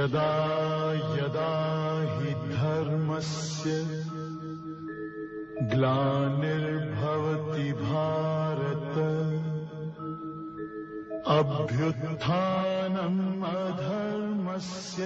यदा यदा हि धर्मस्य ग्लानिर्भवति भारत अभ्युत्थानम् अधर्मस्य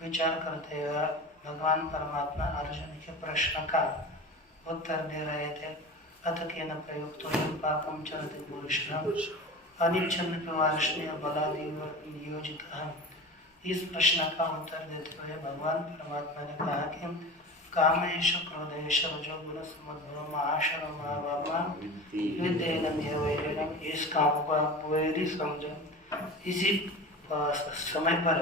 विचार करते हुए भगवान परमात्मा अर्जुन के प्रश्न का उत्तर दे रहे थे। अथ केन प्रयुक्तो पापम चरति पुरुषः अनिच्छन्नपि वार्ष्णेय बलादेव नियोजितः। इस प्रश्न का उत्तर देते हुए भगवान परमात्मा ने कहा कि कामेश क्रोधेश रजोगुणसमुद्भवम् आशरमावामा विद्येनमेवैरिणम्। इस काम को आप वैरी समझो। इसी समय पर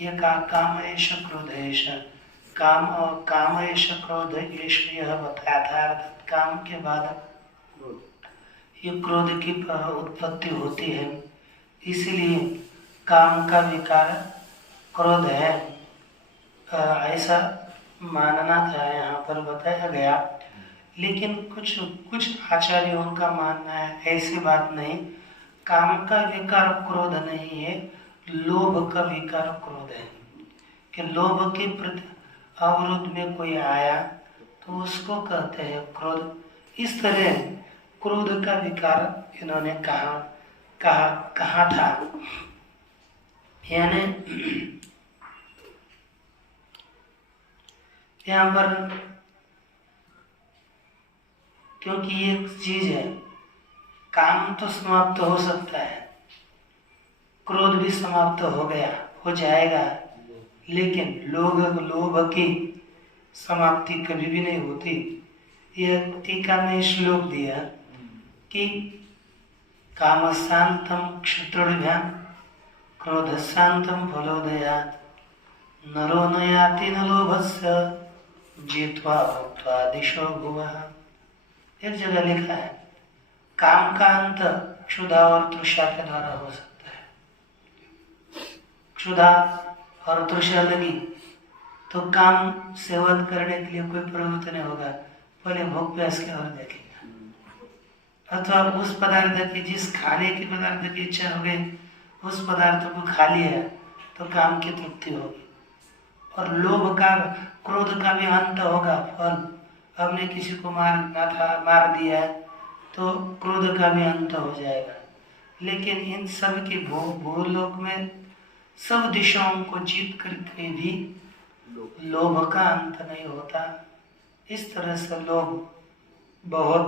यह कामेश क्रोधेश काम और कामेश क्रोध यह बताया था। अर्थात काम के बाद ये क्रोध की उत्पत्ति होती है, इसलिए काम का विकार क्रोध है, ऐसा मानना था यहाँ पर बताया गया। लेकिन कुछ आचार्यों का मानना है ऐसी बात नहीं, काम का विकार क्रोध नहीं है, लोभ का विकार क्रोध है। कि लोभ के प्रति अवरोध में कोई आया तो उसको कहते हैं क्रोध। इस तरह क्रोध का विकार इन्होंने कहा था। यानी यहाँ पर क्योंकि ये चीज है, काम तो समाप्त हो सकता है, क्रोध भी समाप्त हो जाएगा, लेकिन लोभ की समाप्ति कभी भी नहीं होती। यह टीका में श्लोक दिया कि कामशांतम क्षत्रुभ्याम क्रोधशांतम फलोदयात् नरो न याति न लोभस्य जित्वा भुक्त्वा दिशो भुवः। एक जगह लिखा है काम का अंत क्षुधा और तृषा के द्वारा हो सकता है। क्षुधा और तृषा लगी तो काम सेवन करने के लिए कोई प्रवृत्ति नहीं होगा, पहले भूख प्यास के और देखेगा। अथवा उस पदार्थ की, जिस खाने के पदार्थ की इच्छा हो गई, उस पदार्थ को खा लिया तो काम की तृप्ति होगी। और लोभ का, क्रोध का भी अंत होगा। फल, हमने किसी को मारना था, मार दिया है, तो क्रोध का भी अंत हो जाएगा। लेकिन इन सब के भूलोक में सब दिशाओं को जीत करके भी लोभ का अंत नहीं होता। इस तरह से लोभ बहुत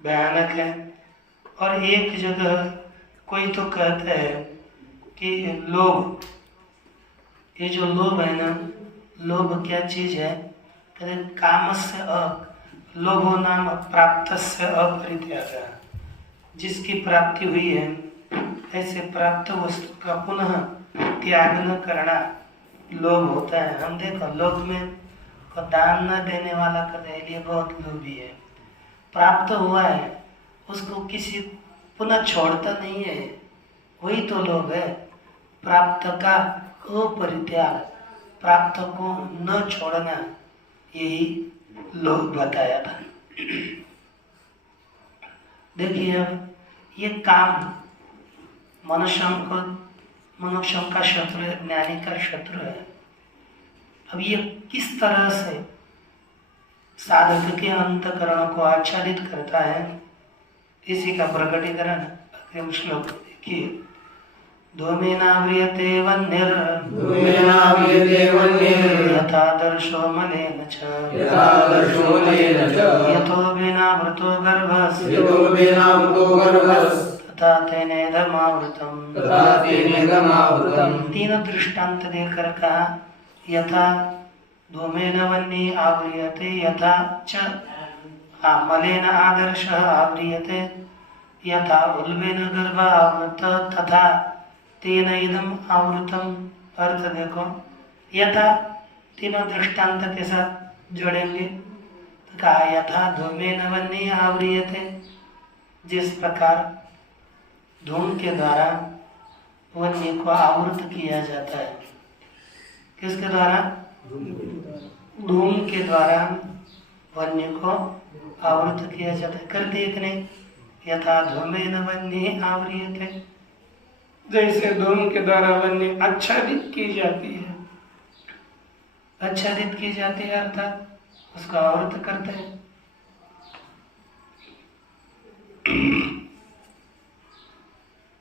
भयानक है। और एक जगह कोई तो कहता है कि लोभ, ये जो लोभ है ना, लोभ क्या चीज है? कहते कामस्य लोभो नाम प्राप्तस्य अपरित्यागः। जिसकी प्राप्ति हुई है, ऐसे प्राप्त वस्तु का पुनः त्याग न करना लोभ होता है। हम देखो लोक में दान न देने वाला कभी बहुत लोभी है। प्राप्त हुआ है, उसको किसी पुनः छोड़ता नहीं है, वही तो लोभ है। प्राप्त का अपरित्याग, प्राप्त को न छोड़ना, यही लोभ बताया था। देखिए अब ये काम मनुष्यों का शत्रु है, ज्ञानी का शत्रु है। अब ये किस तरह से साधक के अंतकरण को आच्छादित करता है, इसी का प्रकटीकरण अग्रिम श्लोक देखिए। धूमेनाव्रियते वह्निर् यथादर्शो मलेन च यतो बिनावृतो गर्भस् तथा तेनेदमावृतम्। तीन दृष्टांत देकर कहा, यथा धूमेन वह्नि आव्रियते, यथा च मलेन आदर्शः आव्रियते, यथा उल्बेन गर्भ आवृत, तथा तेन इदम आवृतम। अर्थ देखो, यथा तीनों दृष्टांत के साथ जोड़ेंगे तो कहा यथा धूमेन वह्नि आव्रियते, जिस प्रकार धूम के द्वारा वह्नि को आवृत किया जाता है। किसके द्वारा? धूम के द्वारा वह्नि को आवृत किया जाता है। कर दिए कि नहीं? यथा धूमेन वह्नि आव्रियते, जैसे धूम के द्वारा वह्नि आच्छादित की जाती है, आच्छादित की जाती है अर्थात उसको आवृत करते हैं।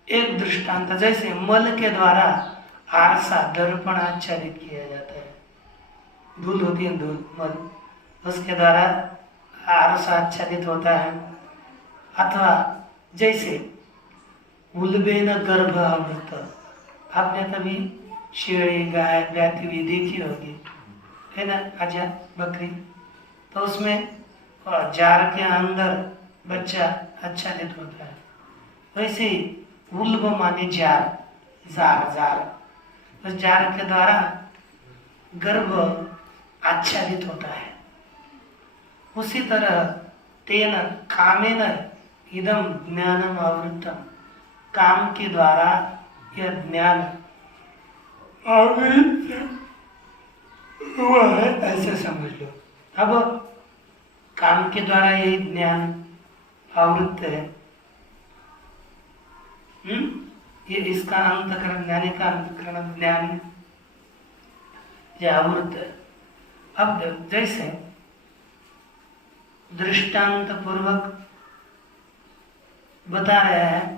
एक दृष्टांत, जैसे मल के द्वारा आरसा दर्पण आच्छादित किया जाता है, धूल होती है, धूल मल, उसके द्वारा आरसा आच्छादित होता है। अथवा जैसे उल्बेन गर्भ आवृत, आपने कभी शेड़ी गाय गाती हुई देखी होगी, है ना, आजा बकरी, तो उसमें जार के अंदर बच्चा आच्छादित होता है। वैसे ही उल्ब माने जार, जार, उस जार के द्वारा गर्भ आच्छादित होता है। उसी तरह तेन कामेन इदम ज्ञानम आवृतम, काम के द्वारा यह ज्ञान आवृत हुआ है, ऐसे समझ लो। अब काम के द्वारा यही ज्ञान आवृत है। ये इसका अंतकरण, ज्ञानी का अंतकरण ज्ञान यह आवृत है। अब जैसे दृष्टांत पूर्वक बता रहे हैं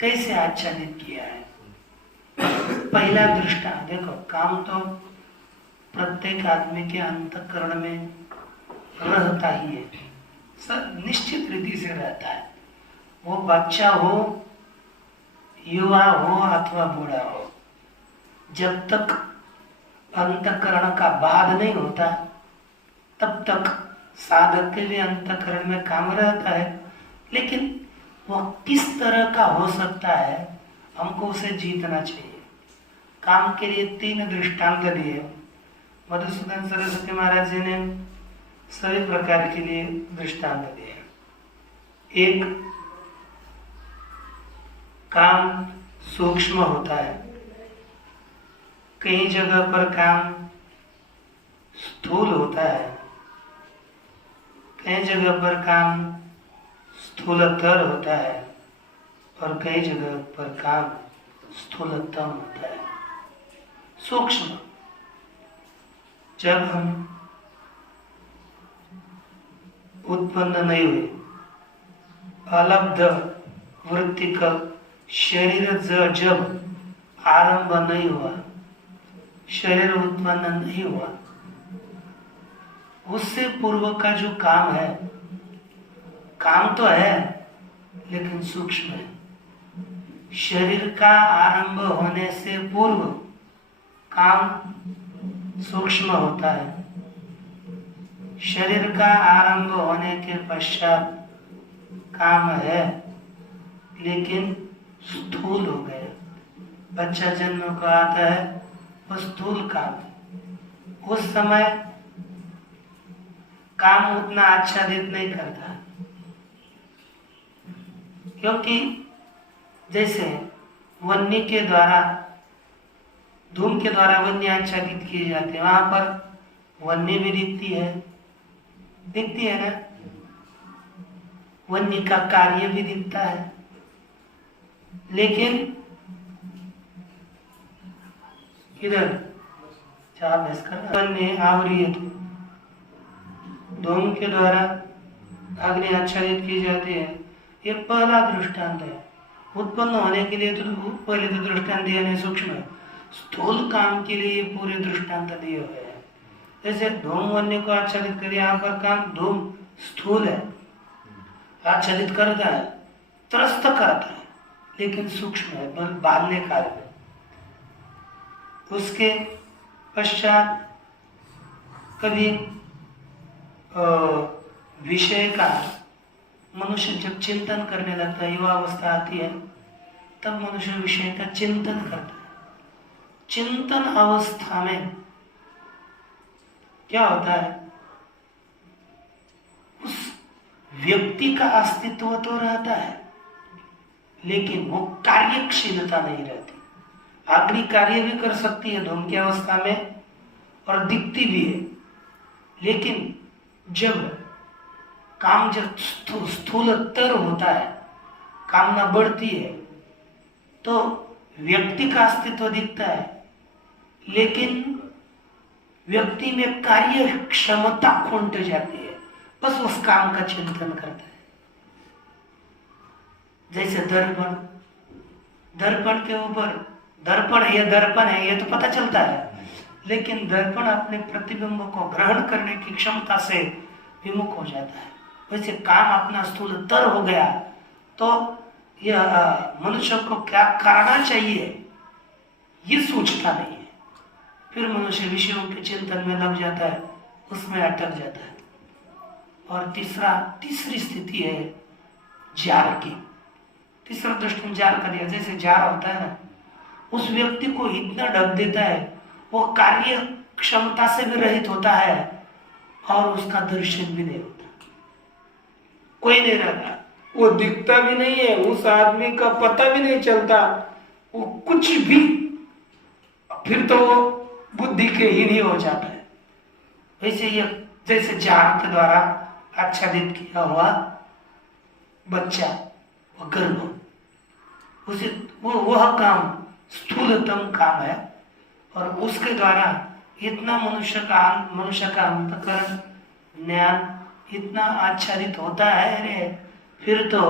कैसे आच्छादित किया है। पहला दृष्टांत देखो, काम तो प्रत्येक आदमी के अंतकरण में रहता ही है, सब निश्चित रीति से रहता है। वो बच्चा हो, युवा हो अथवा बूढ़ा हो, जब तक अंतकरण का बाध नहीं होता तब तक साधक के भी अंतकरण में काम रहता है। लेकिन वह किस तरह का हो सकता है, हमको उसे जीतना चाहिए। काम के लिए तीन दृष्टांत दिए मधुसूदन सरस्वती महाराज जी ने, सभी प्रकार के लिए दृष्टांत दिए। एक, काम सूक्ष्म होता है, कई जगह पर काम स्थूल होता है, कई जगह पर काम स्थूलतर होता है और कई जगह पर काम स्थूलतम होता है, सूक्ष्म। जब हम उत्पन्न नहीं हुए, अलब्ध वृत्ति का शरीर जब आरंभ नहीं हुआ, शरीर उत्पन्न नहीं हुआ, उससे पूर्व का जो काम है, काम तो है लेकिन सूक्ष्म है। शरीर का आरंभ होने से पूर्व काम सूक्ष्म होता है, शरीर का आरंभ होने के पश्चात काम है लेकिन स्थूल हो गया। बच्चा जन्म को आता है, वो स्थूल काम है। उस समय काम उतना आच्छादित नहीं करता, क्योंकि जैसे वन्य के द्वारा, धूम के द्वारा वन्य आच्छादित किए जाते हैं, वहां पर वन्य भी दिखती है ना, वन्य का कार्य भी दिखता है। लेकिन इधर वन्य आवरीय धूम के द्वारा अग्नि आच्छादित की जाती है। ये पहला दृष्टांत है। उत्पन्न होने के लिए तो पहले तो दृष्टांत दिया नहीं, सूक्ष्म है। स्थूल काम के लिए पूरे दृष्टांत दिए हुए हैं। जैसे धूम वन्य को आच्छादित कर, यहाँ पर काम धूम स्थूल है, आच्छादित करता है, त्रस्त करता है, लेकिन सूक्ष्म है, बाल्यकाल में। उसके पश्चात कभी विषय का मनुष्य जब चिंतन करने लगता है, युवा अवस्था आती है, तब मनुष्य विषय का चिंतन करता है। चिंतन अवस्था में क्या होता है, उस व्यक्ति का अस्तित्व तो रहता है लेकिन वो कार्यशीलता नहीं रहती। अग्नि कार्य भी कर सकती है धूम की अवस्था में और दिखती भी है, लेकिन जब काम जब स्थूलतर होता है, कामना बढ़ती है, तो व्यक्ति का अस्तित्व दिखता है लेकिन व्यक्ति में कार्य क्षमता खुंट जाती है, बस उस काम का चिंतन करता है। जैसे दर्पण के ऊपर दर्पण है ये तो पता चलता है, लेकिन दर्पण अपने प्रतिबिंब को ग्रहण करने की क्षमता से विमुख हो जाता है। वैसे काम अपना स्थूलतर हो गया तो यह मनुष्य को क्या करना चाहिए ये सोचता नहीं है, फिर मनुष्य विषयों के चिंतन में लग जाता है, उसमें अटक जाता है। और तीसरी स्थिति है जार की। तीसरा दृष्टांत जार का दिया। जैसे जार होता है ना, उस व्यक्ति को इतना ढक देता है, वो कार्य क्षमता से भी रहित होता है और उसका दर्शन भी नहीं होता, कोई नहीं रहता, वो दिखता भी नहीं है, उस आदमी का पता भी नहीं चलता, वो कुछ भी, फिर तो वो बुद्धि के हीन ही हो जाता है। वैसे ये जैसे जार के द्वारा आच्छादित किया हुआ बच्चा, वो गर्भ, उसे वह काम स्थूलतम काम है और उसके द्वारा इतना मनुष्य का अंतकरण ज्ञान इतना आच्छादित होता है, अरे फिर तो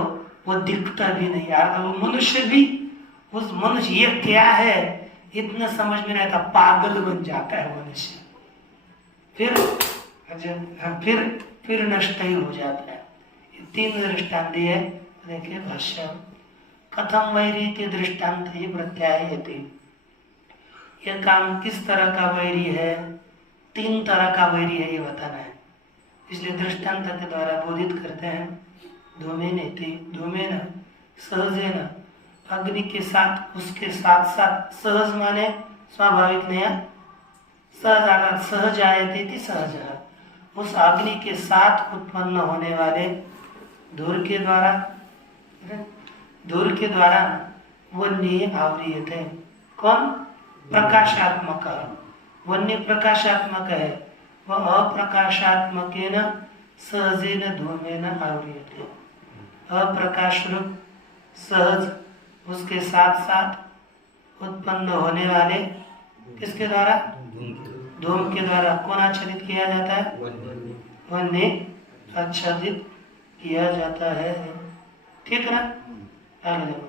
वो दिखता भी नहीं यार, वो मनुष्य भी, उस मनुष्य ये क्या है इतना समझ में नहीं आता, पागल बन जाता है मनुष्य, फिर नष्ट ही हो जाता है। तीन दृष्टांत दिए, देखिए भाष्य। कथम वैरी के दृष्टांत ही प्रत्यायते, यह काम किस तरह का वैरी है, तीन तरह का वैरी है ये बताना है, इसलिए दृष्टांत के द्वारा बोधित करते हैं। धूमेन सहजेन, अग्नि के साथ, उसके साथ साथ, सहज माने स्वाभाविक नया, सहज आकार, सहज आयते थी सहज, उस अग्नि के साथ उत्पन्न होने वाले धूर के द्वारा वन्य आवरीयते। कौन? प्रकाशात्मक। वन्य प्रकाशात्मक है, वह अप्रकाशात्मकेन सहजेन धूमेन आवरीयते। अप्रकाश रूप सहज उसके साथ साथ उत्पन्न होने वाले किसके द्वारा? धूम के द्वारा। कौन आच्छादित किया जाता है? वन्य आच्छादित किया जाता है। ठीक है ना? आगे देखो।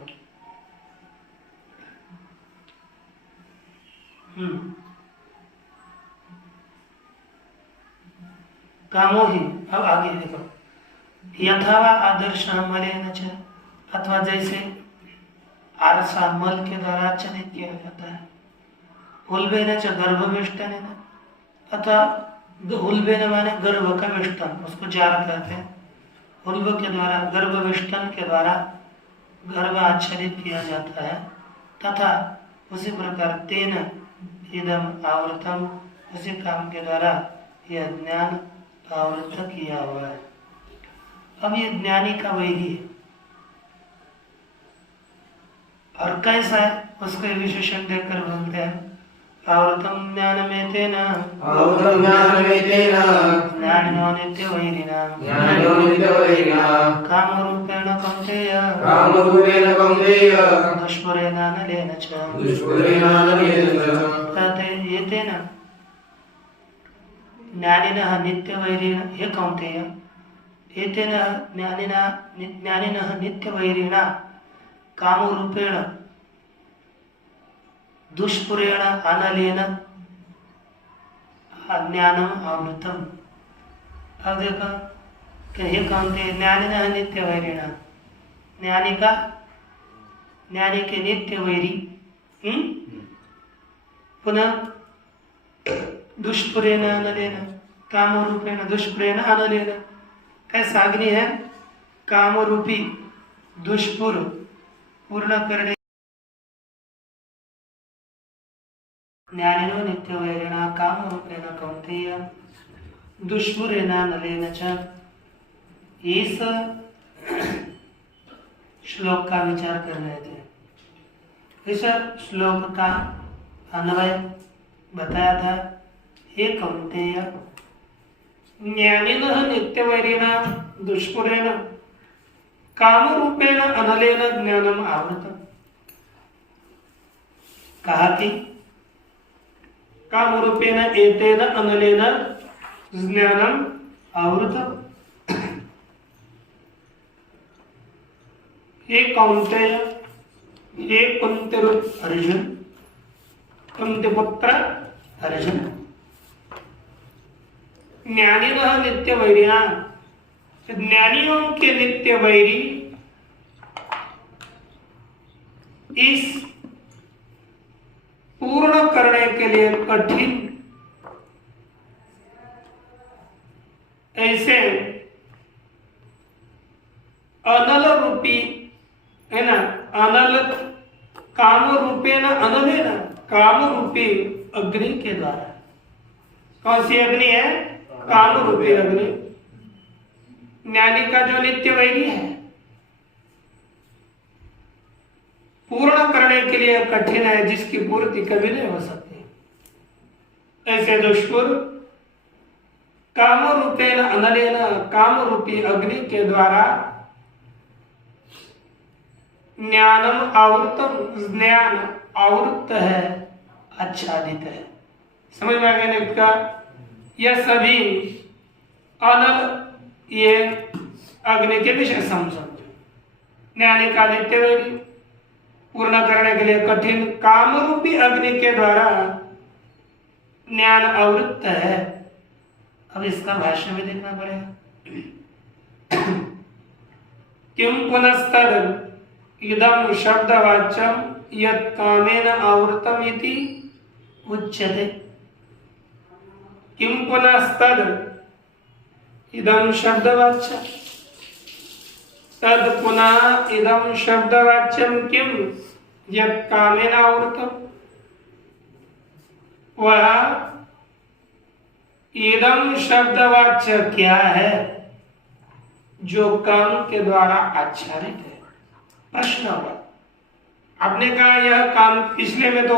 कामो ही। अब आगे देखो। यथावा आदर्श मलेन च, अथवा जैसे आरसा मल के द्वारा आच्छादित किया जाता है। उल्बेन च गर्भवेष्टन, अथवा उल्बेन माने गर्भ का वेष्टन, उसको जार कहते हैं। उल्ब के द्वारा गर्भवेष्टन के द्वारा गर्भ आच्छादित किया जाता है। तथा उसी प्रकार तेन इदम आवृतम, उसी काम के द्वारा यह ज्ञान आवृत किया हुआ है। अब ये ज्ञानी का वैरी है और कैसा है उसके विशेषण देकर बोलते हैं आवृतम ज्ञानमेतेन ज्ञानिनो नित्यवैरिणा कामरूपेण कौन्तेय दुष्पुरेणानलेन च। एतेन ज्ञानिनः नित्यवैरिणा, हे कौन्तेय, एतेन ज्ञानिनः नित्यवैरिणा कामरूपेण दुष्पुरेण अनलेन ज्ञानम आवृतम। अब देखो कि हे कौन्तेय, ज्ञानिनः नित्यवैरिणा, ज्ञानी के नित्य वैरी, पुनः दुष्पुरेण अनलेन, कामरूपेण दुष्पुरेण अनलेन। कैसा अग्नि है? कामरूपी दुष्पुर पूर्ण करने। ज्ञानिनो नित्यवैरिणा कामरूपेण कौन्तेय दुष्पुरेण अनलेन च। इस श्लोक का विचार कर रहे थे। इस श्लोक का अन्वय बताया था। हे कौन्तेय, ज्ञानिनः नित्यवैरिणा दुष्पुरेण कामरूपेण अनलेन ज्ञानम आवृतम। कहा कि कामरूपेण एतेन अनलेन ज्ञानम आवृतम। हे कौन्तेय, हे कुंती अर्जुन, कुंती पुत्र अर्जुन, ज्ञानिनः नित्य वैरिणा, ज्ञानियों के नित्य वैरी इस पूर्ण करने के लिए कठिन ऐसे अनल रूपी है ना, अनल काम रूपे न अनल है ना, काम रूपी अग्नि के द्वारा। कौन सी अग्नि है? काम रूपी अग्नि। ज्ञानी का जो नित्य वैरी है पूर्ण करने के लिए कठिन है, जिसकी पूर्ति कभी नहीं हो सकती। ऐसे दुष्पुर काम रूपेण अनलेन, काम रूपी अग्नि के द्वारा ज्ञानम आवृतम, ज्ञान आवृत है, आच्छादित है। समझ में आ गया इसका? यह सभी अनल ये अग्नि के विषय समझो। ज्ञानी का नित्य वैरी पूर्ण करने के लिए कठिन काम रूपी अग्नि के द्वारा ज्ञान आवृत है। अब इसका भाष्य भी देखना पड़ेगा। किम पुनस्तद इदम शब्दवाच्यम यत् कामेन आवृतम इति उच्यते। किम पुनस्तद इदम शब्दवाच्यम, तद पुनः इदम शब्दवाच्यम किम यत् कामेन आवृतम। वह इदम शब्दवाच्य क्या है जो काम के द्वारा आच्छादित है? प्रश्न होगा। आपने कहा यह काम, पिछले में तो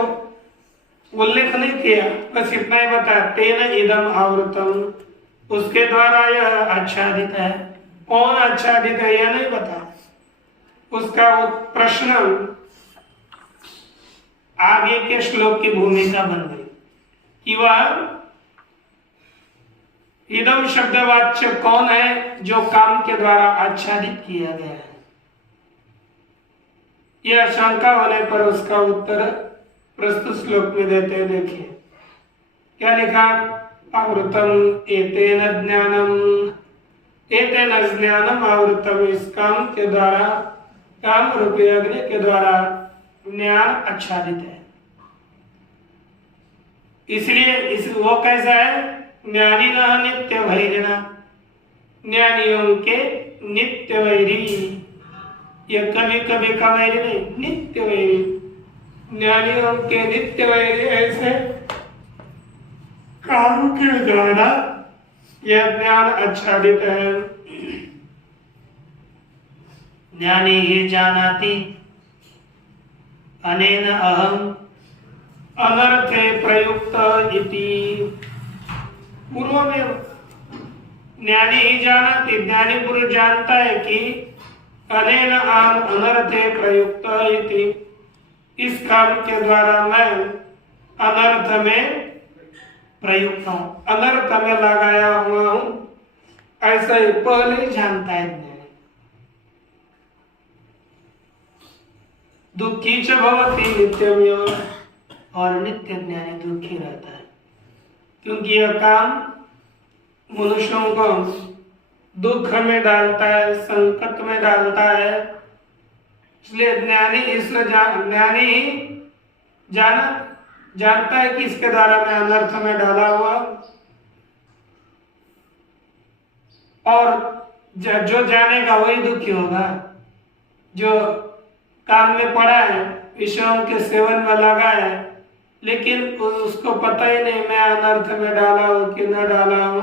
उल्लेख नहीं किया, बस इतना ही बताया तेन इदम आवृतम, उसके द्वारा यह आच्छादित है। कौन आच्छादित है यह नहीं बता। उसका प्रश्न आगे के श्लोक की भूमिका बन गई कि वह इदम शब्दवाच्य कौन है जो काम के द्वारा आच्छादित किया गया है। यह शंका होने पर उसका उत्तर प्रस्तुत श्लोक में देते हैं। देखिए क्या लिखा, आवृतम एतेन ज्ञानम आवृतम, इस काम के द्वारा, काम रूपी अग्नि के द्वारा ज्ञान आच्छादित है। इसलिए इस वो कैसा है, ज्ञानी न नित्य वैरिणा, ज्ञानियों के नित्य वैरी, ये कभी कभी का वैरी नहीं, नित्य वैरी, ज्ञानियों के नित्य वैरी ऐसे काम के द्वारा यह ज्ञान आच्छादित है। ज्ञानी ही जानाति अनेन अहम अनर्थे प्रयुक्त इति। पूर्व में ज्ञानी ही जानाति, ज्ञानी पुरुष जानता है कि अनेन अहम अनर्थे प्रयुक्त इति, इस काम के द्वारा मैं अनर्थ में प्रयुक्त हूँ, अनर्थ में लगाया हुआ हूँ, ऐसा ही पहले ही जानता है ज्ञानी। दुखी च भवति नित्यमेव, और नित्य ज्ञानी दुखी रहता है, क्योंकि यह काम मनुष्यों को दुख में डालता है, संकट में डालता है। इसलिए ज्ञानी ज्ञानी जानता है कि इसके द्वारा मैं अनर्थ में डाला हुआ, और जो जानेगा वही दुखी होगा। जो काम में पड़ा है, विषयों के सेवन में लगा है, लेकिन उसको पता ही नहीं मैं अनर्थ में डाला हूं कि न डाला हूं,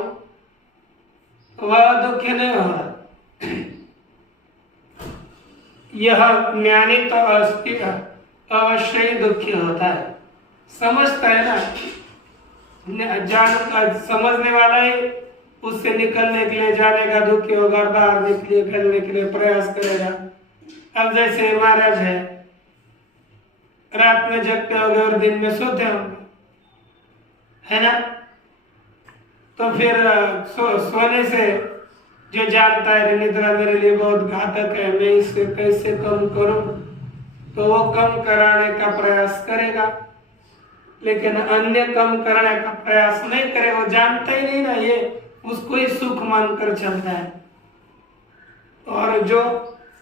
वह दुखी नहीं होगा। यह ज्ञानी तो अवश्य ही दुखी होता है, समझता है ना, समझने वाला ही उससे निकलने के लिए जानेगा, दुखी होगा, बाहर निकलने के लिए प्रयास करेगा। अब जैसे महाराज है, रात में जगते होंगे और दिन में सोते होंगे, है ना, तो फिर सोने से जो जानता है निद्रा मेरे लिए बहुत घातक है, मैं इसे कैसे कम करूं, तो वो कम कराने का प्रयास करेगा। लेकिन अन्य कम करने का प्रयास नहीं करे, वो जानता ही नहीं ना, ये उसको ही सुख मानकर चलता है। और जो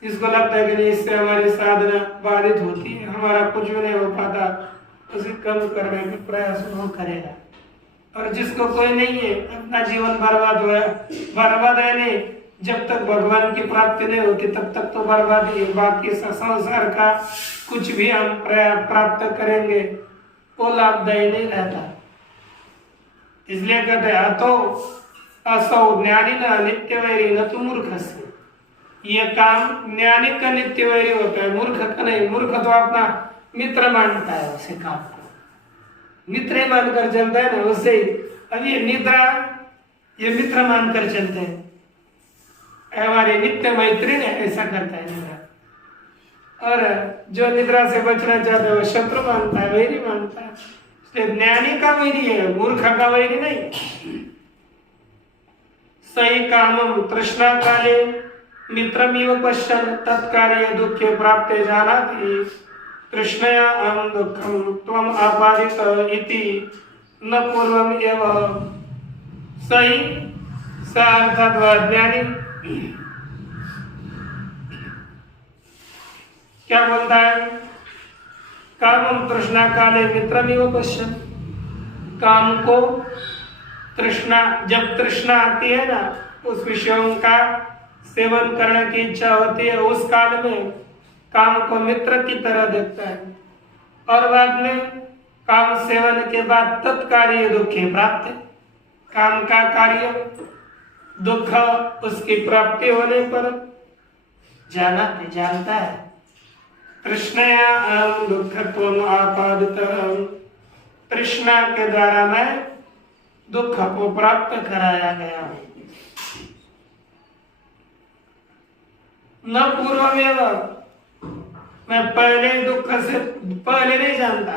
इसको लगता है कि नहीं इससे हमारी साधना बाधित होती है, हमारा कुछ भी नहीं हो पाता, उसे कम करने का प्रयास वो करेगा। और जिसको कोई नहीं है, अपना जीवन बर्बाद हुआ, बर्बाद है नहीं, जब तक भगवान की प्राप्ति नहीं होती तब तक तो बर्बाद ही है। बाकी संसार का कुछ भी हम प्राप्त करेंगे वो लाभदायी नहीं रहता। इसलिए कहते हैं अतो असौ ज्ञानी न नित्य वैरी न तो मूर्ख से, ये काम ज्ञानी का नित्य वैरी होता है, मूर्ख का नहीं। मूर्ख तो अपना मित्र मानता है, उसे काम को मित्र ही मानकर चलता है ना, उससे ही। अब ये निद्रा, ये मित्र मानकर चलते हैं, हमारे नित्य मैत्री ने ऐसा करता है निद्रा। और जो निद्रा से बचना चाहता है वो शत्रु मानता है, वैरी मानता है। इसलिए ज्ञानी का वैरी है, मूर्ख का वैरी नहीं। सही कामम तृष्णा काले मित्रमिव पश्यन् तत्कार्ये दुःखे प्राप्ते जानाति तृष्णया अहं दुःखं त्वम् आपादित इति न पूर्वम एव। सही सा अर्थात वह ज्ञानी क्या बोलता है, कामम तृष्णा काले मित्रमिव पश्यन्, काम को तृष्णा, जब तृष्णा आती है ना, उस विषयों का सेवन करने की इच्छा होती है, उस काल में काम को मित्र की तरह देखता है। और बाद में काम सेवन के बाद तत्कार्य दुखे प्राप्त, काम का कार्य दुख उसकी प्राप्ति होने पर जानता है। तृष्णया अहं दुःखत्वम् आपादितः, तृष्णा के द्वारा मैं दुख को प्राप्त कराया गया हूँ। न पूर्वमेव, मैं पहले दुख से पहले नहीं जानता,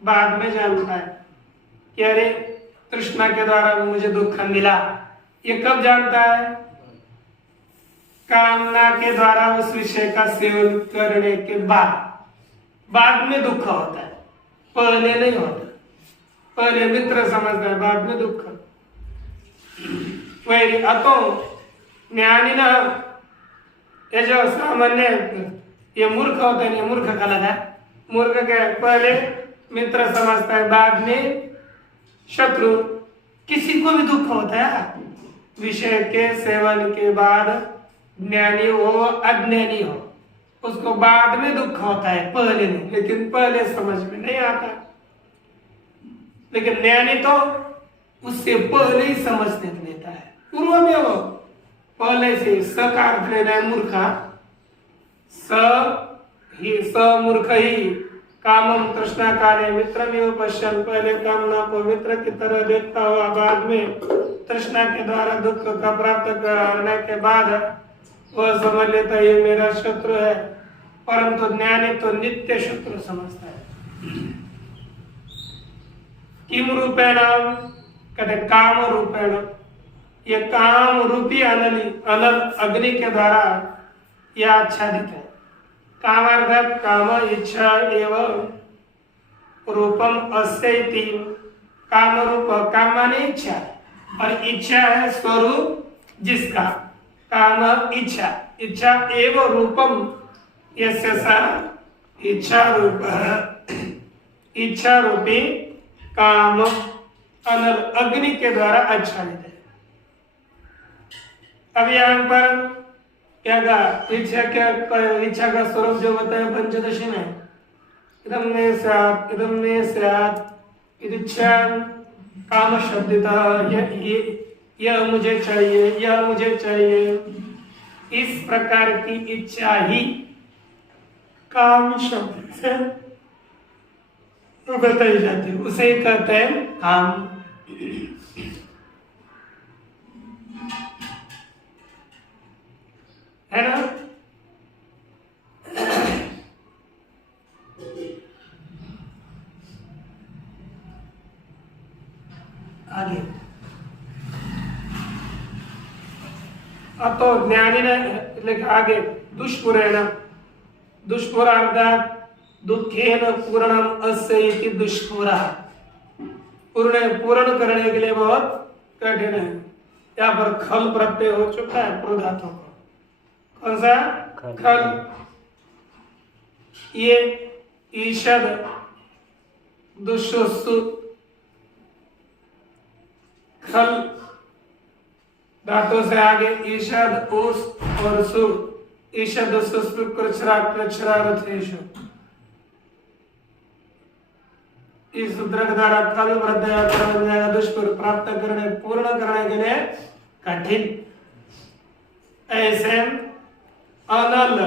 बाद में जानता है कि अरे तृष्णा के द्वारा मुझे दुख मिला। ये कब जानता है? कामना के द्वारा उस विषय का सेवन करने के बाद में दुख होता है, पहले नहीं होता। पहले मित्र समझता है, बाद में दुख। वैरी अतो ज्ञानी ना, ये जो सामान्य ये मूर्ख होता है, ये मूर्ख का लगा। मूर्ख के पहले मित्र समझता है, बाद में शत्रु। किसी को भी दुख होता है विषय के सेवन के बाद, ज्ञानी हो अज्ञानी हो, उसको बाद में दुख होता है, पहले नहीं। लेकिन पहले समझ में नहीं आता। लेकिन ज्ञानी तो उससे पहले ही समझ लेता है, पूर्व में वो पहले से। स का अर्थ लेना है मूर्खा, स मूर्ख ही कामम तृष्णा काले मित्रमेव पश्यन्, पहले कामना को मित्र की तरह देखता हुआ बाद में तृष्णा के द्वारा दुख का प्राप्त करने के बाद वह समझ लेता है ये मेरा शत्रु है। परंतु ज्ञानी तो नित्य शत्रु समझता है। किम रूपेण कहते काम रूपेण, ये काम रूपी अनल अग्नि के द्वारा यह आच्छादित है। कामार्थात काम इच्छा एवं रूपम अस्यैति। काम रूप, काम माने इच्छा, और इच्छा है स्वरूप जिसका। काम इच्छा, इच्छा एवं रूपम यस्य सा इच्छा रूप, इच्छा रूपी काम अनल अग्नि के द्वारा आच्छादित है। अब यहाँ पर क्या कहा? इच्छा का स्वरूप जो बताया पंचदशी में, इदम ने स्यात् इच्छा काम शब्दितः, यह मुझे चाहिए, यह मुझे चाहिए। इस प्रकार की इच्छा ही काम शब्द से बताई जाती है, उसे कहते हैं काम। है ना? आगे अब तो ज्ञानी ने लिखा आगे, दुष्पुरेण, दुष्पुर अर्थात दुखेन पूर्णम अस्य इति दुष्पुरा। पूर्ण करने के लिए बहुत कठिन है। यहाँ पर खल प्रत्यय हो चुका है प्रोधातों को। कौन सा? खल। ये ईषद दुष्सु, खल धातु से आगे ईषद उस और सु, ईषद सुस्पृ कृच्छ्रा कृच्छ्रा रथेषु। इस सूत्र के द्वारा खल वृद्धि दुष्पुर प्राप्त करने, पूर्ण करने के लिए कठिन। ऐसे अनल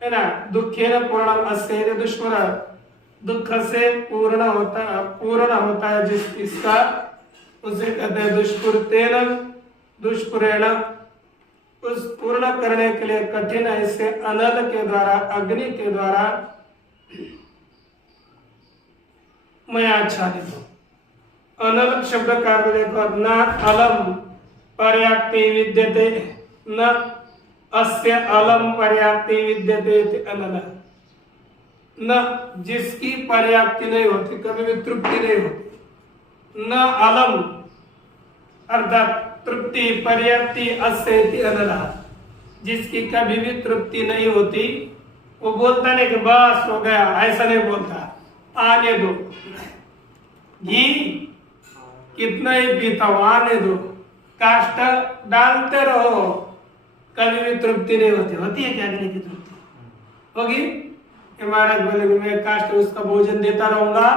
है ना, दुखेन पूर्णम अस्य दुष्पुर, दुख से पूर्ण होता है जिस इसका, उसे कहते हैं दुष्पुर। तेन दुष्पुरेण, उस पूर्ण करने के लिए कठिन ऐसे अनल के द्वारा, अग्नि के द्वारा मैं आच्छादित हूं। अनल शब्द का अर्थ देखो, न अलम पर्याप्ति विद्यते, न अस्य अलम पर्याप्ति विद्यते अनल। न जिसकी पर्याप्ति नहीं होती, कभी भी तृप्ति नहीं होती। न अलम अर्थात तृप्ति, पर्याप्ति, अस्य अनल, जिसकी कभी भी तृप्ति नहीं होती। वो बोलता नहीं कि बस हो गया, ऐसा नहीं बोलता। आने दो, घी कितना ही पीता हूं, आने दो, काष्ठ डालते रहो, कभी भी तृप्ति नहीं होती। होती है क्या अग्नि की तृप्ति? होगी? महाराज बोले मैं काष्ठ उसका भोजन देता रहूंगा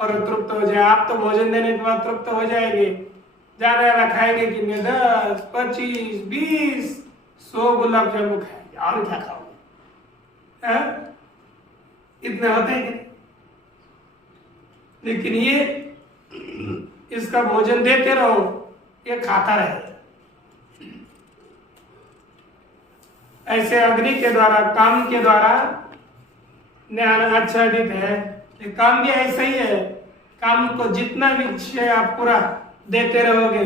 और तृप्त हो जाए। आप तो भोजन देने के बाद तृप्त हो जाएंगे, ज्यादा खाएंगे कितने, 10, 25, 20, 100 गुलाब जामुन खाएंगे, और क्या खाओगे? इतने होते हैं कि? लेकिन ये इसका भोजन देते रहो, ये खाता रहे। ऐसे अग्नि के द्वारा, काम के द्वारा ज्ञान आच्छादित है। ये काम भी ऐसा ही है, काम को जितना भी विषय आप पूरा देते रहोगे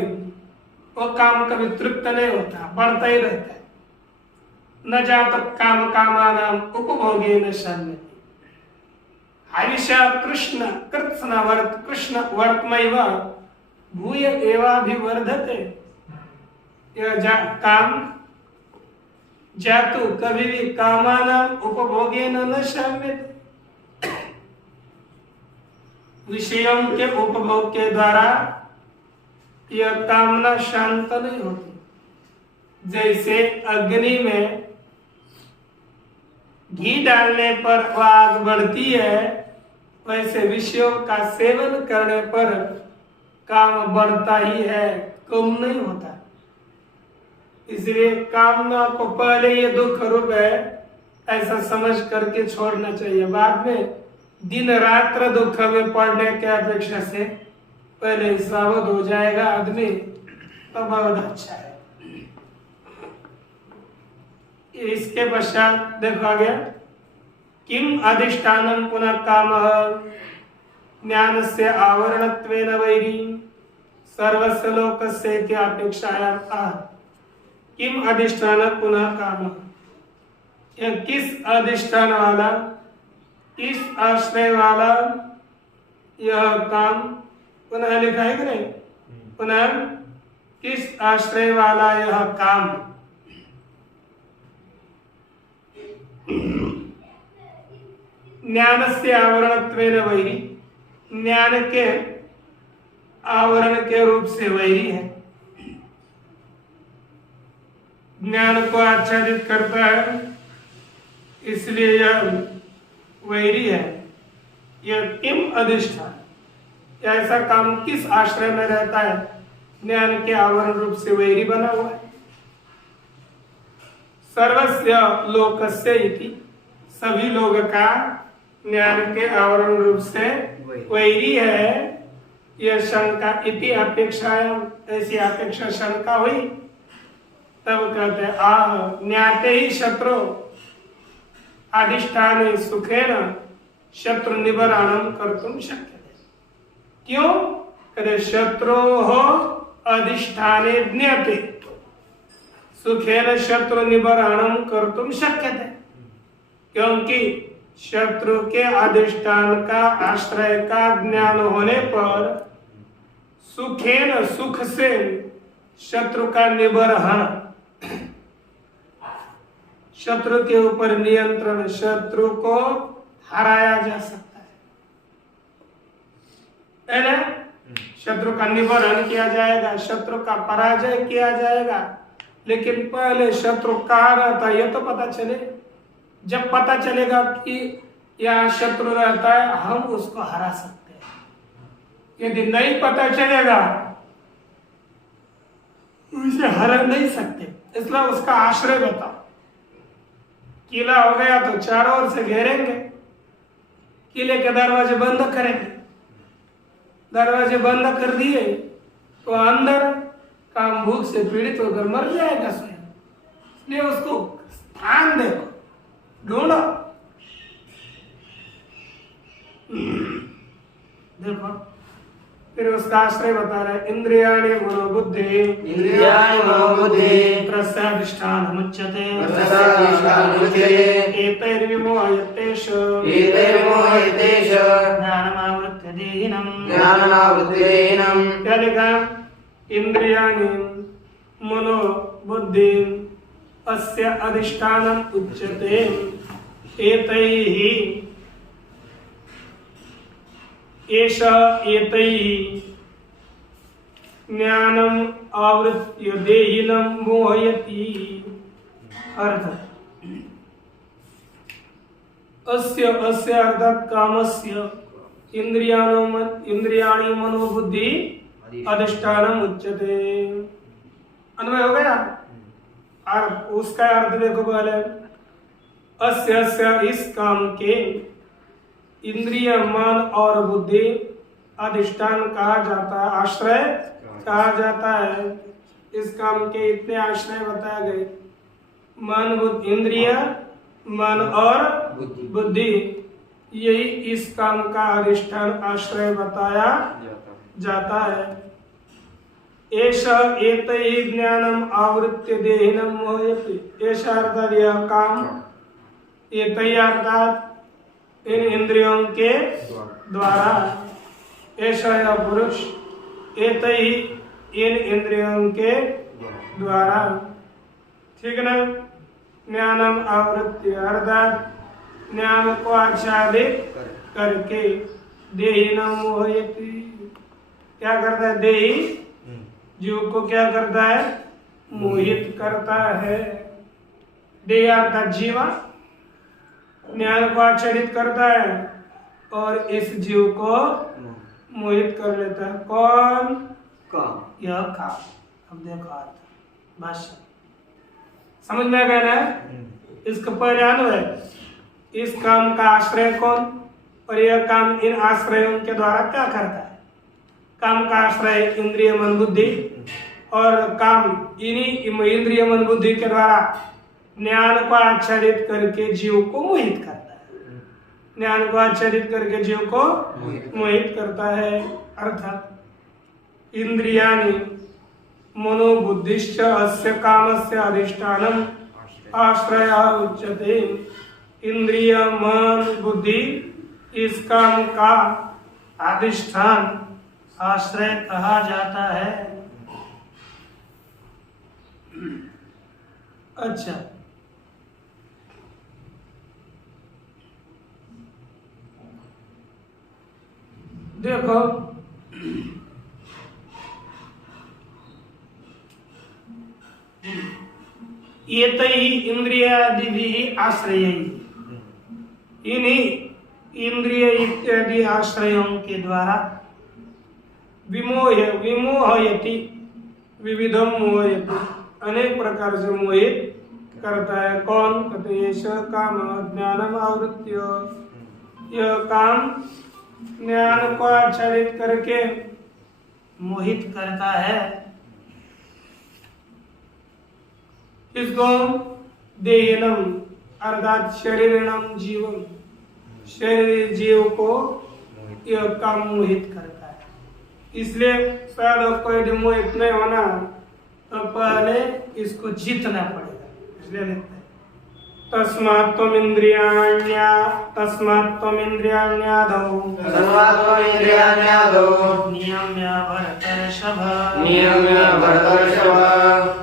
वो काम कभी तृप्त नहीं होता, बढ़ता ही रहता है। न जात काम कामानाम उपभोगे न शान्ति। आयुष्य कृष्ण कृष्ण वर्तमैव भूय एवाभिवर्धते। यह काम जातु कभी भी कामानाम उपभोगे न शाम्यते। विषयों के उपभोग के द्वारा यह कामना शांत नहीं होती। जैसे अग्नि में घी डालने पर वह आग बढ़ती है, वैसे विषयों का सेवन करने पर काम बढ़ता ही है, कम नहीं होता। इसलिए कामना को पहले ये दुख रूप है ऐसा समझ करके छोड़ना चाहिए। बाद में दिन रात्र दुख में पड़ने के अपेक्षा से पहले सावध हो जाएगा आदमी तो बहुत अच्छा है। इसके पश्चात देखा गया किम अधिष्ठानम पुनः काम ज्ञान से आवरणत्वेन वैरी सर्वस्य लोकस्य की अपेक्षायां किम अधिष्ठान पुनः काम। यह किस अधिष्ठान वाला, किस आश्रय वाला यह काम, पुनः लिखा है कि नहीं, पुनः किस आश्रय वाला यह काम। ज्ञान से आवरणत्वेन वैरी, ज्ञान के आवरण के रूप से वैरी है, ज्ञान को आच्छादित करता है, इसलिए यह वैरी है। यह किम अधिष्ठान, ऐसा काम किस आश्रय में रहता है, ज्ञान के आवरण रूप से वैरी बना हुआ है। सर्वस्य लोकस्य इति, सभी लोग का ज्ञान के आवरण रूप से वैरी है। यह शंका इति अपेक्षायां, ऐसी अपेक्षा शंका हुई तब कहते हैं आह ज्ञाते ही शत्रु अधिष्ठाने सुखेन शत्रु निवारणम कर्तुम शक्यते। क्यों कहते शत्रु हो अधिष्ठाने ज्ञाते सुखेन शत्रु निवारणम कर्तुम शक्यते। क्योंकि शत्रु के अधिष्ठान का आश्रय का ज्ञान होने पर सुखेन सुख से शत्रु का निबर्हन, शत्रु के ऊपर नियंत्रण, शत्रु को हराया जा सकता है ना। शत्रु का निबर्हन किया जाएगा, शत्रु का पराजय किया जाएगा। लेकिन पहले शत्रु कहाँ रहता है ये तो पता चले। जब पता चलेगा कि यहाँ शत्रु रहता है हम उसको हरा सकते हैं। यदि नहीं पता चलेगा उसे हरा नहीं सकते, इसलिए उसका आश्रय बताओ। किला हो गया तो चारों ओर से घेरेंगे, किले के दरवाजे बंद करेंगे। दरवाजे बंद कर दिए तो अंदर काम भूख से पीड़ित होकर मर जाएगा स्वयं। इसलिए उसको स्थान देखो, ढूंढो। देखो फिर उसका आश्रय बता रहे इंद्रियाणि मनोबुद्धि प्रसादिष्ठानमुच्यते एतैर्विमोहयतेष ज्ञानमावृत्य देहिनम्। क्या लिखा? इंद्रियाणि मनोबुद्धि अस्य अधिष्ठानम् उच्यते एतैः एष एतैः ज्ञानम् आवृत्य देहिनम् मोहयति। अर्थ अस्य अस्य अर्थात कामस्य इंद्रियाणि मनोबुद्धि अधिष्ठानम् उच्यते। अन्वय हो गया। और उसका अर्थ देखो पहले, अस्य अस्य इस काम के इंद्रिय मन और बुद्धि अधिष्ठान कहा जाता है, आश्रय कहा जाता है। इस काम के इतने आश्रय बताए गए, मन बुद्धि इंद्रिय मन और बुद्धि। यही इस काम का अधिष्ठान आश्रय बताया जाता है। ऐसा एतैहि ज्ञानम आवृत्य देहिनम मोहयति। ऐसा अर्थात यह काम, एतैहि अर्थात इन इंद्रियों के द्वारा, ऐसा यह पुरुष एतैहि इन इंद्रियों के द्वारा, ठीक ना, ज्ञानम आवृत्य अर्थात ज्ञान को आच्छादित करके देहिनम मोहयति, क्या करता है, देही जीव को क्या करता है, मोहित करता है। देह अर्थात जीवा ज्ञान को आच्छादित करता है और इस जीव को मोहित कर लेता है। कौन? काम। यह काम। अब देखो अर्थ भाष्य समझ में आ गया ना। इसका पहले अन्वय, इस काम का आश्रय कौन और यह काम इन आश्रयों के द्वारा क्या करता है। काम का आश्रय इंद्रिय मन बुद्धि और काम इन्हीं इंद्रिय मन बुद्धि के द्वारा ज्ञान को आच्छादित करके जीव को मोहित करता है। ज्ञान को आच्छादित करके जीव को मोहित करता है। अर्थात इंद्रियाणि मनोबुद्धिश्च अस्य कामस्य अधिष्ठानम आश्रयः उच्यते। इंद्रिय मन बुद्धि इस काम का अधिष्ठान आश्रय कहा जाता है। अच्छा, देखो एतैहि इंद्रियादिभिः आश्रयैः, इन्हीं इंद्रिय इत्यादि आश्रयों के द्वारा विमोहयति, विविधम मोहयति, अनेक प्रकार से मोहित करता है। कौन? कहते हैं ऐसा काम ज्ञानम आवृत्य, यह काम ज्ञान को आच्छादित करके मोहित करता है। इसको देहिनम अर्थात शरीरिणम जीवम, शरीर जीव को यह काम मोहित करता है। इसलिए पहले कोई मोहित नहीं होना तो पहले इसको जीतना पड़ेगा। इसलिए लिखते हैं तस्मात् त्वम् इंद्रियाण्यादौ नियम्य भरतर्षभ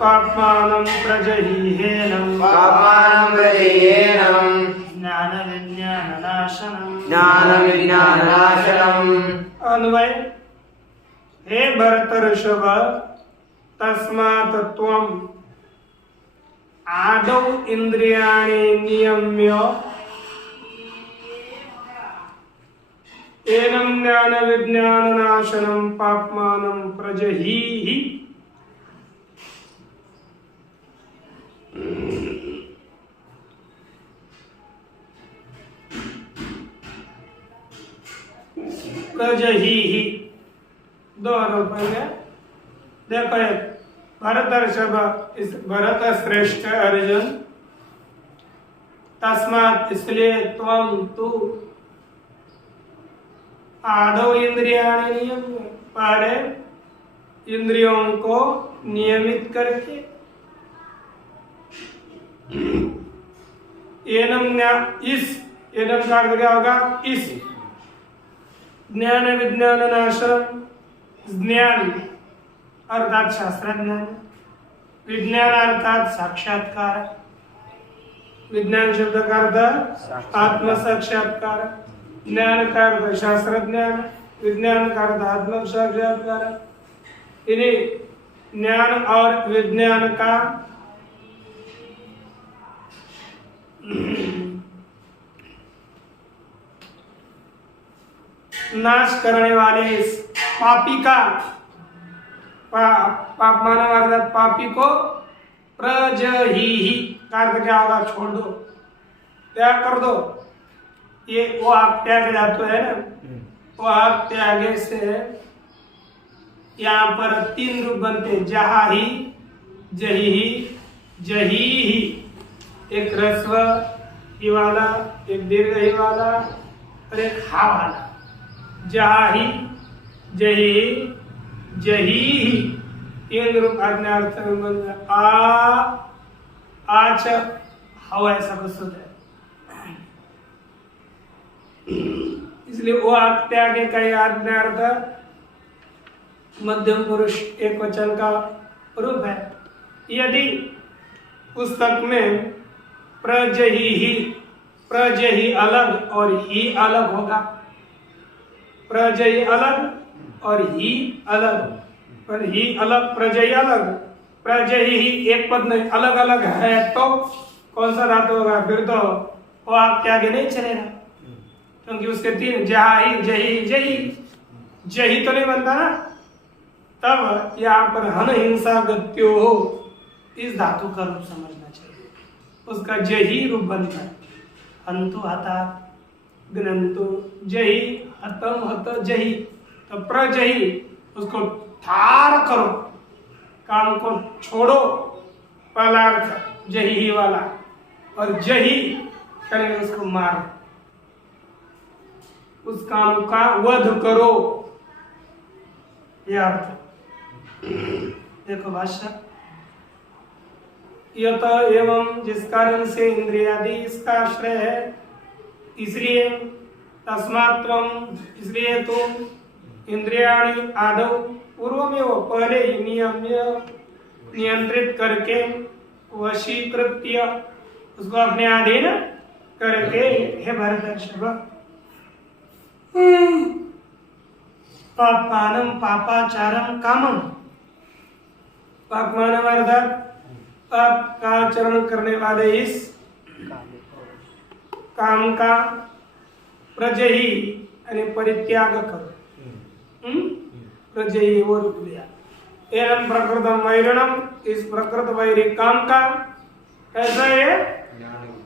पाप्मानं प्रजह्येनं ज्ञान विज्ञाननाशनम्। अन्वय, हे भरतर्षभ, तस्मात् त्वम् आदौ इंद्रियाणि नियम्य एनं ज्ञान विज्ञाननाशनं पाप्मानं प्रजहीहि। प्रजहीहि दोनों पहले देखो, एक भरतर्षभ, इस भरत श्रेष्ठ अर्जुन, तस्मात् इसलिए, त्वम तू, आदौ इंद्रियाणि नियम, पहले इंद्रियों को नियमित करके, इस एनम का अर्थ क्या होगा, इस ज्ञान विज्ञान नाशन, ज्ञान अर्थात शास्त्र ज्ञान, विज्ञान अर्थात साक्षात्कार, विज्ञान शब्द का अर्थ आत्म साक्षात्कार, ज्ञान का अर्थ शास्त्र ज्ञान, विज्ञान का अर्थ आत्म साक्षात्कार। इन्हीं ज्ञान और विज्ञान का नाश करने वाले इस पापी का, पाप माना अर्थात पापी को प्रजहीहि का अर्थ क्या होगा, छोड़ दो, त्याग कर दो। ये वो आप त्याग धातु है ना, वो आप त्यागे से यहाँ पर तीन रूप बनते, जहा ही, जही ही, जही ही। एक ह्रस्व ही वाला, एक दीर्घ ही वाला और एक हा वाला, जाही, जही, जही ही, तीन रूप आज्ञार्थ में आच हवा ऐसा कुछ होता है। इसलिए वो त्याग का आज्ञार्थ मध्यम पुरुष एक वचन का रूप है। यदि पुस्तक में प्रजही अलग और ही अलग होगा, प्रजही अलग और ही अलग, पर ही अलग प्रजही अलग, प्रजही ही एक पद नहीं अलग अलग है तो कौन सा धातु होगा? फिर तो वो आप आगे नहीं चलेगा, क्योंकि उसके तीन जहाई, जही, जही, जही तो नहीं बनता ना। तब यहाँ पर हन हिंसा गत्यो हो, इस धातु का रूप समझना चाहिए, उसका जही रूप बनता है। हंतु हता ग्रंतु जही, हतम हत जही, तो प्रजही उसको ठार करो, काम को छोड़ो, पहला अर्थ जही ही वाला, और जही करेंगे उसको मारो, उस काम का वध करो, यह अर्थ। देखो भाष्य, यत एवं जिस कारण से इंद्रियादि इसका आश्रय है, इसलिए तस्मात् त्वं, इसलिए तुम इंद्रियाणि आदौ पूर्व में वो पहले ही नियंत्रित करके वशीकृत्य उसको अपने अधीन करके, हे भरतर्षभ, पापानम पापाचारम कामम, पापमानम अर्थात पाप का आचरण करने वाले इस काम का प्रजही यानी परित्याग करो। प्रजही वो रूप लिया। एवं प्रकृतम वैरिणम, इस प्रकृत वैरी काम का कैसा है?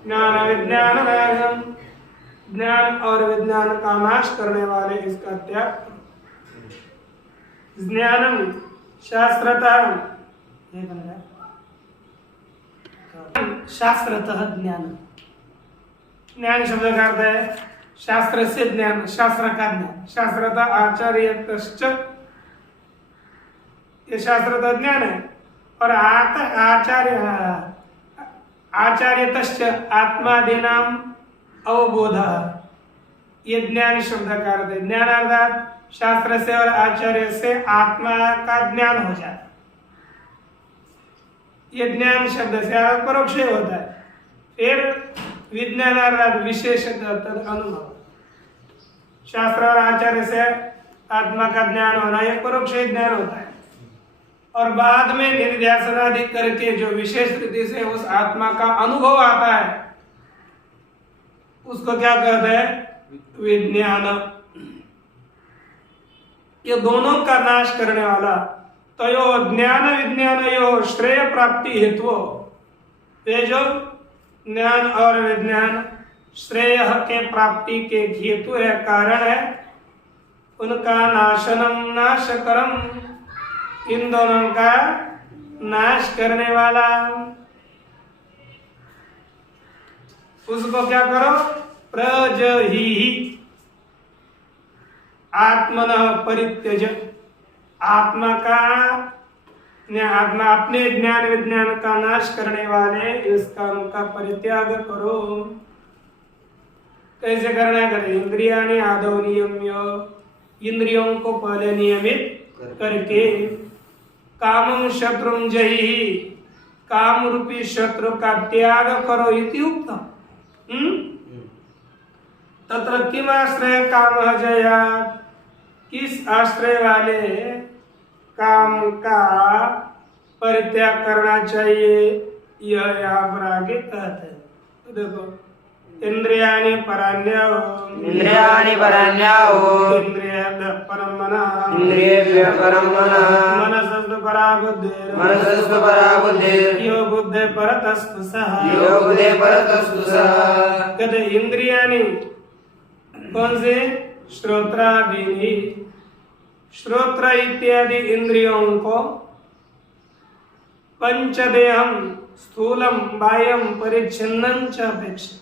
ज्ञान विज्ञान नाशम, ज्ञान और विज्ञान का नाश करने वाले इसका त्याग करो। ज्ञानम शास्त्रतः, शास्त्रतः ज्ञान, ज्ञान शब्द का अर्थ है शास्त्र से ज्ञान, शास्त्र का ज्ञान, शास्त्रतः आचार्यतश्च, ये शास्त्रतः ज्ञान है। और आचार्यतश्च आत्मादीनाम अवबोध, ये ज्ञान शब्द का अर्थ है। ज्ञान अर्थात शास्त्र से और आचार्य से आत्मा का ज्ञान हो जाए, ये ज्ञान शब्द से परोक्ष होता है। फिर विज्ञान अर्थात विशेष अनुभव, शास्त्र और आचार्य से आत्मा का ज्ञान होना यह परोक्ष ज्ञान होता है। और बाद में निर्ध्यासनादि करके जो विशेष रीति से उस आत्मा का अनुभव आता है, उसको क्या कहते हैं? विज्ञान। ये दोनों का नाश करने वाला, तो यो ज्ञान विज्ञान यो श्रेय प्राप्ति हेतु, ये जो ज्ञान और विज्ञान श्रेय के प्राप्ति के हेतु है, कारण है, उनका नाशनम नाशकरम, इन दोनों का नाश करने वाला, उसको क्या करो? प्रजहि आत्मनः परित्यज, आत्मा का, आत्मा अपने ज्ञान विज्ञान का नाश करने वाले इस काम का परित्याग करो। कैसे करना? करें इंद्रियाणि आदौ नियम्य, इंद्रियों को पहले नियमित करके, कामं शत्रुं जहि, काम रूपी शत्रु का त्याग करो इति उक्तम। तत्र किम आश्रय काम जया, किस आश्रय वाले काम का परित्याग करना चाहिए, यह यहाँ पर आगे कहते हैं। तो देखो, इंद्रियाणि परान्याहो, इंद्रियाणि परान्याहो, इंद्रियेभ्यः परं मनः, इंद्रियेभ्यः परं मनः, मनसस्तु परा बुद्धिर्, मनसस्तु परा बुद्धिर्, यो बुद्धे परतस्तु सः, यो बुद्धे परतस्तु सः। कहते इंद्रियाणि कौन से? श्रोत्रादीनि, श्रोत्र इत्यादि इंद्रियों को, पंचदेहम स्थूलम बाह्यम परिच्छिन्नं च अपेक्षित,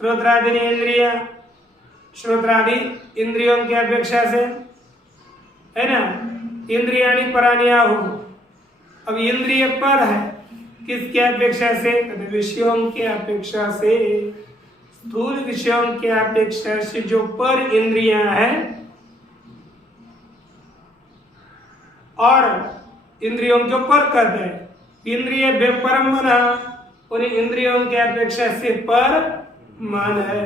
श्रोत्रादि इंद्रिय, श्रोत्रादि इंद्रियों की अपेक्षा से, है ना, इंद्रियाणि पराणि आहु। अब इंद्रिय पर है किसकी अपेक्षा से? विषयों की अपेक्षा से, स्थूल विषयों की अपेक्षा से जो पर इंद्रियां हैं और इंद्रियों के ऊपर कहते हैं इंद्रिय बेपरम मन, उन इंद्रियों की अपेक्षा से पर मन है।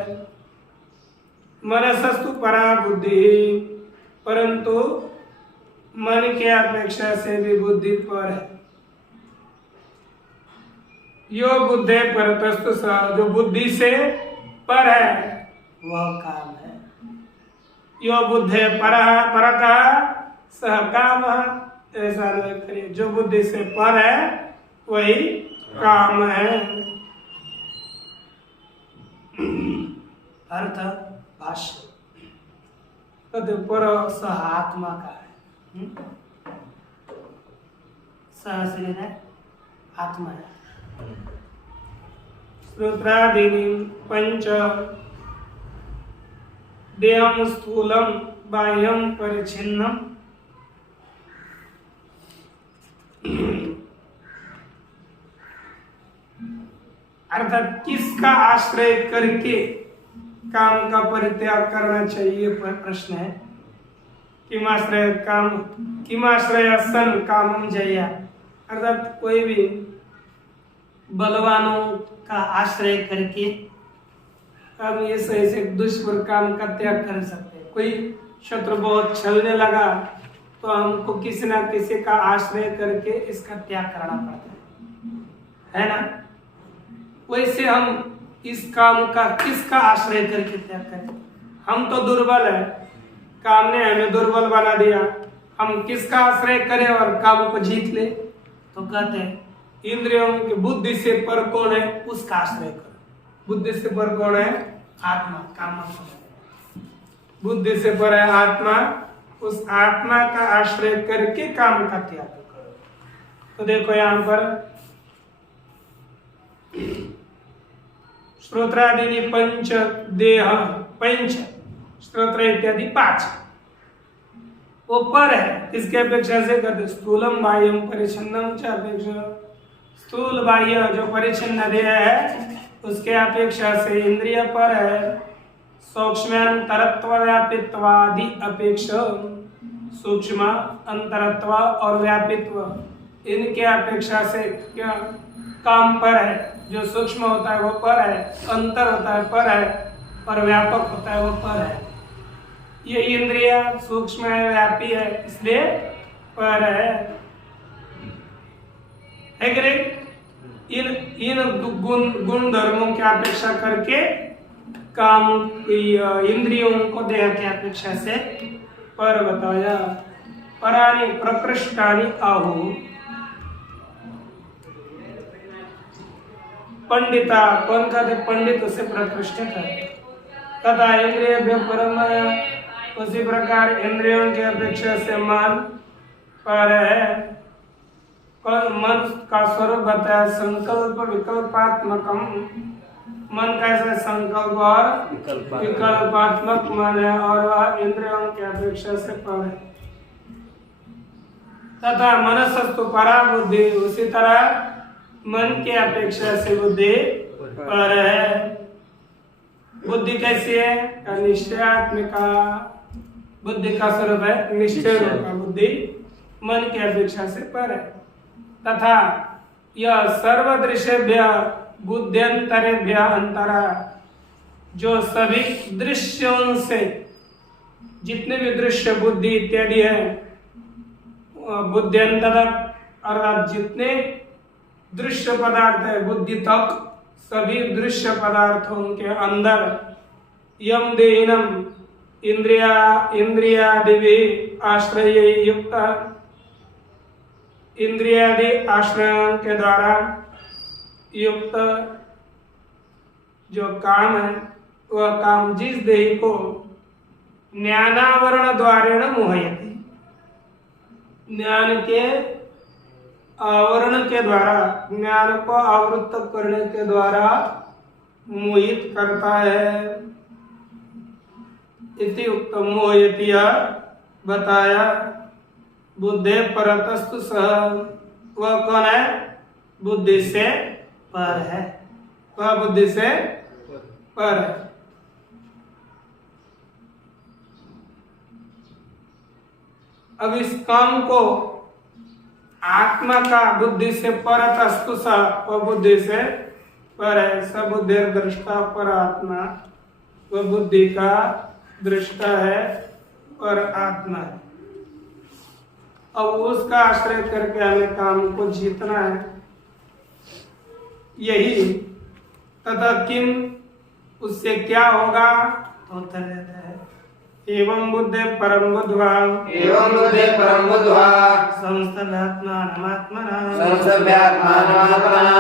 मनसस्तु परा बुद्धि, परंतु मन की अपेक्षा से भी बुद्धि पर है। यो बुद्धे परतस्तु स, जो बुद्धि से पर है वह काम है। यो बुद्धे परतः सह काम, ऐसा अन्वय करिए, जो बुद्धि से पर है वही काम है। अर्थ भाष्य पर सह आत्मा का है, सह शरीर है, आत्मा है। श्रोत्रादीनि पंच देहम स्थूलम बाह्यम परिच्छिन्नम, अर्थात किसका आश्रय करके काम का परित्याग करना चाहिए, प्रश्न है। किमाश्रय काम, किमाश्रय सन कामम जया, अर्थात कोई भी बलवानों का आश्रय करके हम ये सही से दुष्कर काम का त्याग कर सकते हैं। कोई शत्रु बहुत छलने लगा तो हमको किसी ना किसी का आश्रय करके इसका त्याग करना पड़ता है ना। वैसे हम इस काम का किसका आश्रय करके त्याग करें? हम तो दुर्बल है, काम ने हमें दुर्बल बना दिया, हम किसका आश्रय करें और काम को जीत ले? तो कहते हैं इंद्रियों की बुद्धि से पर कौन है उसका आश्रय करो। बुद्धि से पर कौन है? आत्मा। काम बुद्धि से पर है आत्मा, उस आत्मा का आश्रय करके काम का त्याग करो। तो देखो यहां पर श्रोत्रादीनि पंच देह, पंच श्रोत्र इत्यादि पांच, वो पर है इसके अपेक्षा से कहते स्थूलम बाह्यम परिच्छिन्नम च अपेक्षा। स्थूल बाह्य जो परिच्छिन्न देह है उसके अपेक्षा से इंद्रिय पर है। सूक्ष्मांतरत्व व्यापित्वादि अपेक्षा, सूक्ष्म अंतरत्व और व्यापित्व इनके अपेक्षा से क्या काम पर है। जो सूक्ष्म होता है वो पर है, अंतर होता है पर है, और व्यापक होता है वो पर है। ये इंद्रिय सूक्ष्म है, व्यापी है, इसलिए पर है कि नहीं? इन गुण धर्मों की अपेक्षा करके काम इंद्रियों को देह की अपेक्षा से पर बताया। परानि प्रकृष्टानि आहु, पंडिता कौन कहते? पंडित उसे प्रतिष्ठित है। तथा इंद्रिय परम, उसी प्रकार इंद्रियों की अपेक्षा से मन पर है। मन का स्वरूप बताया संकल्प विकल्पात्मकम, मन कैसे संकल्प और विकल्पात्मक मन है और वह इंद्रियों की अपेक्षा से पर है। तथा मनसस्तु परा बुद्धि, उसी तरह मन की अपेक्षा से बुद्धि पर है। बुद्धि कैसी है? निश्चयात्मिका, बुद्धि का स्वरूप है निश्चय रूपा बुद्धि, मन की अपेक्षा से पर है। तथा यह सर्वदृश्यभ्य बुद्ध्यंतरेभ्य अंतरा, जो सभी दृश्यों से जितने भी दृश्य बुद्धि इत्यादि है, बुद्ध्यंतर अर्थात जितने दृश्य पदार्थ है बुद्धि तक, सभी दृश्य पदार्थों के अंदर यम देहिनम इंद्रियादि आश्रय युक्त, इंद्रियादि आश्रयों के द्वारा युक्त जो काम है वह काम जिस देही को ज्ञानावरण द्वारेण मोहयति, ज्ञान के आवरण के द्वारा, ज्ञान को आवृत करने के द्वारा मोहित करता है। इति उत्तम मोहयति बताया। बुद्धे परतस्तु सह, वह कौन है? बुद्धि से पर है। वह बुद्धि से पर है। अब इस काम को आत्मा का बुद्धि से परतस्तु सह, वह बुद्धि से पर है। सबुद्धि दृष्टा पर आत्मा, वह बुद्धि का दृष्टा है और आत्मा है। अब उसका आश्रय करके हमें काम को जीतना है। यही तथा किम, उससे क्या होगा? तो उत्तर देता है एवं बुद्धे परम बुद्ध्वा, एवं बुद्धे परम बुद्ध्वा संस्थभ्यात्मानमात्मना संस्थभ्यात्मानमात्मना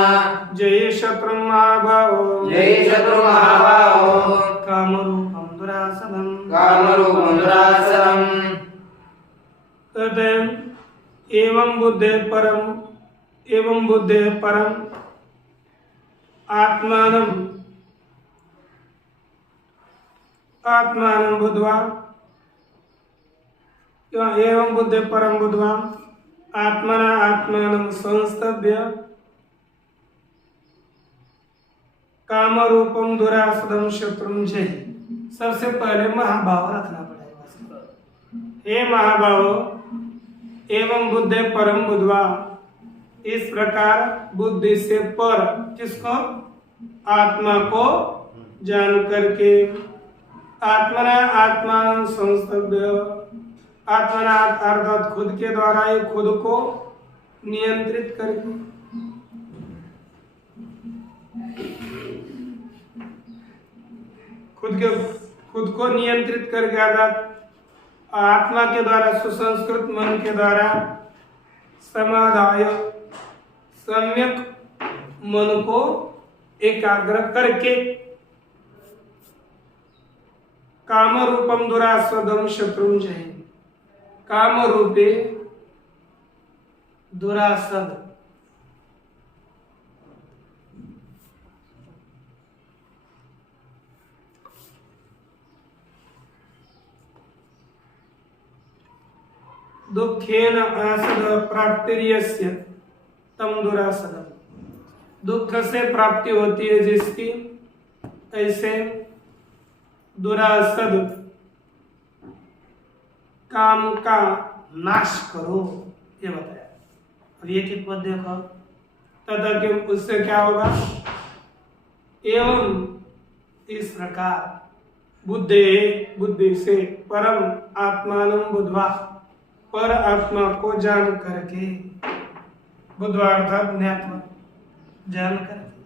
जय शत्रु महाभावो, जय शत्रु महाभावो कामरूपं दुरासदम् कामरूपं दुरासदम्। एवं बुद्धे परम आत्मानं बुद्ध्वा, एवं बुद्धे परम बुद्ध्वा आत्मना आत्मानं संस्तभ्य कामरूपम दुरासदम शत्रुम जय। सबसे पहले महाभाव रखना पड़ेगा। हे महाभाव, एवं बुद्धे परम बुद्ध्वा, इस प्रकार बुद्धि से पर, किसको? आत्मा को जान करके, आत्मना आत्मान संस्तभ्य, आत्मना अर्थात खुद के द्वारा ही खुद को नियंत्रित करके, खुद को नियंत्रित करके, अर्थात आत्मा के द्वारा, सुसंस्कृत मन के द्वारा समाधाय, सम्यक मन को एकाग्र करके, काम रूपम दुरासदम शत्रुम जय, काम रूपे दुरासद, दुखेन आसद प्राप्तिर्यस्य तम दुरासदम, दुख से प्राप्ति होती है जिसकी, ऐसे दुरासद काम का नाश करो, ये बताया। अब ये एक पद देखो, तथा कि उससे क्या होगा? एवं इस प्रकार बुद्धि से परम आत्मानं बुद्ध्वा, पर आत्मा को जान करके, बुद्ध्वा अर्थात ज्ञात्वा, जान करके,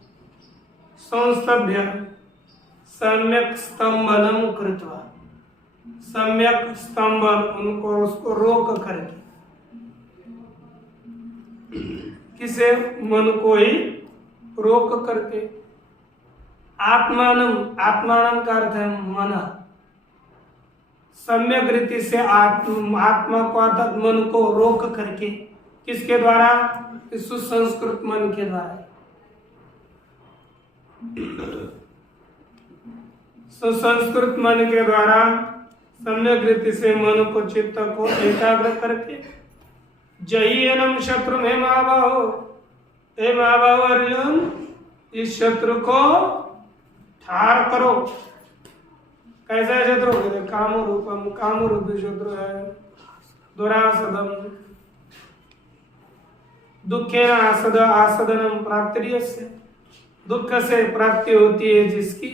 संस्तभ्य सम्यक स्तंभनम कृत्वा, सम्यक स्तंभन, उनको उसको रोक करके, किसे? मन को ही रोक करके, आत्मानं का अर्थ है मन, सम्यक रीति से आत्मा को अर्थात मन को रोक करके, किसके द्वारा? सुसंस्कृत मन के द्वारा। सुसंस्कृत मन के द्वारा सम्यक रीति से मन को, चित्त को एकाग्र करके, जही एनम शत्रु हे महाबाहो, हे महाबाहो अर्जुन, इस शत्रु को ठार करो। कैसा है शत्रु? काम रूपम, काम रूपी शत्रु है। दुरासदम, दुखेन आसद, आसदनम प्राप्तिर्यस्य, दुख से प्राप्ति होती है जिसकी,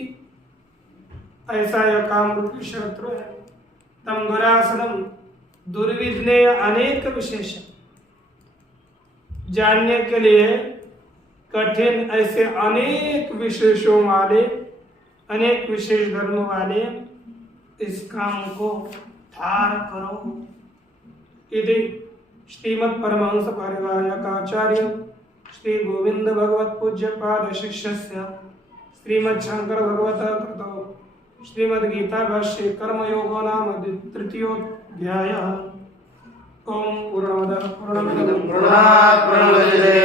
ऐसा यह काम रूपी शत्रु है। तम दुरासदम, दुर्विज्ञेय अनेक विशेष, जानने के लिए कठिन ऐसे अनेक विशेषों वाले, अनेक विशेष धर्म वाले इस काम को ठार करो। यदि श्रीमद् परमहंस परिव्राजकाचार्य श्री गोविंद भगवत पूज्य पाद शिष्यस्य श्रीमद् शंकर भगवत कृतो श्रीमद् गीता भाष्ये कर्मयोगो नाम तृतीयोऽध्यायः। ओम पूर्णमदः पूर्णमिदं पूर्णात् पूर्णमुदच्यते